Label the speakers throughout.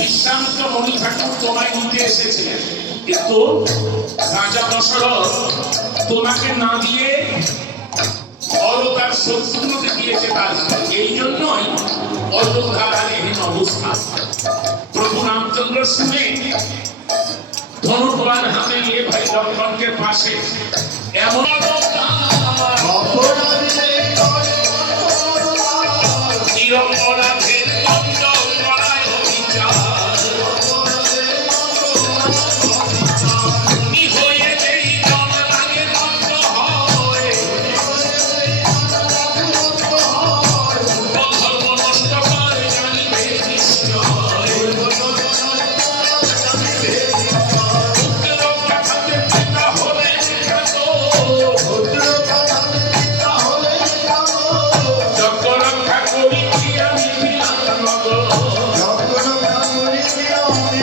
Speaker 1: বিশ্বান্ত মণি ঠাকুর তোমায় নিতে এসেছিলেন কিন্তু রাজা দশরথ তোমাকে না দিয়ে অল তার শত্রুকে দিয়েছে তার এই জন্যই অযোধ্যা রানীহীন অবস্থা। প্রভু রামচন্দ্র শুনে ধনুর্বান হাতে নিয়ে ভাই লক্ষণকে পাশে। এমন নিরপরাধের দণ্ড করায় অবিচার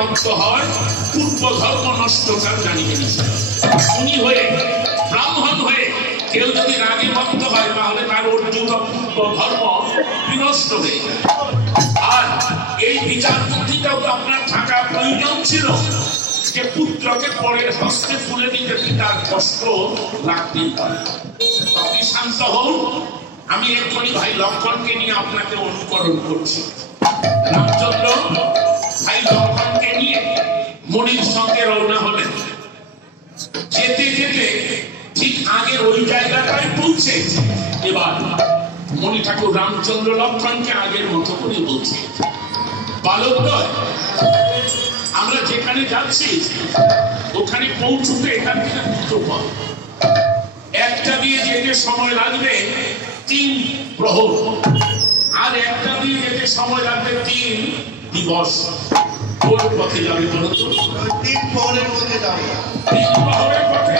Speaker 1: মন্ত হয় পূর্ব ধর্ম নষ্ট তার জানিবে নিশ্চয় মুনি হয়ে, ব্রাহ্মণ হয়ে কেউ যদি রাগে মন্ত হয়, তাহলে তার অর্জিত ধর্ম বিনষ্ট হয়ে আর এই বিচার বুদ্ধিটাও তো আপনার থাকা প্রয়োজন ছিল যে পুত্রকে পরের হস্তে তুলে দিতে পিতার কষ্ট লাগতেই পারে। শান্ত হন, আমি এক্ষুনি ভাই লক্ষণকে নিয়ে আপনাকে অনুকরণ করছি। রামচন্দ্র মনির সঙ্গে রওনা হলেন। যেতে যেতে ঠিক আগে ওই জায়গাটায় পৌঁছে এবার মণি ঠাকুর রামচন্দ্র লক্ষণকে আগের মতো করে বলছে, বালক আমরা যেখানে যাচ্ছি, ওখানে পৌঁছতে এখান থেকে দুটো পথ। একটা দিয়ে যেতে সময় লাগবে তিন প্রহর, আর একটা দিয়ে যেতে সময় লাগবে তিন দিবস। কোন পথে যাবে বলুন তো? তিন প্রহরের পথে?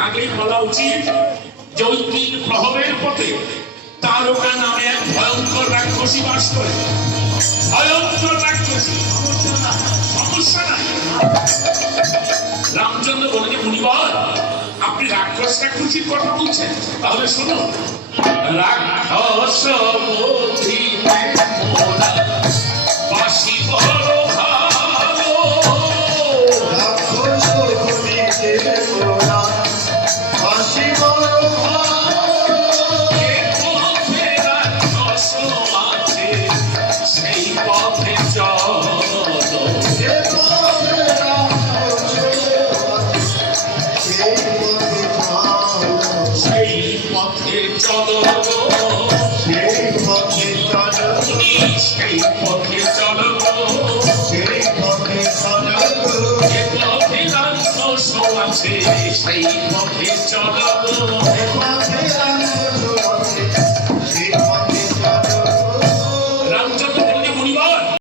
Speaker 1: আগেই বলা উচিত যে ওই তিন প্রহরের পথে তারকা নামে এক ভয়ঙ্কর রাক্ষসী বাস করে। ভয়ঙ্কর রাক্ষসী। সমস্যা নাই। রামচন্দ্র বলে যে মুনিবর আপনি রাক্ষস রাক্ষসীর কথা বলছেন। তাহলে শুনুন রাক্ষস পথে চলো সেই পথে চলো যে পথে আছে সেই পথে চলো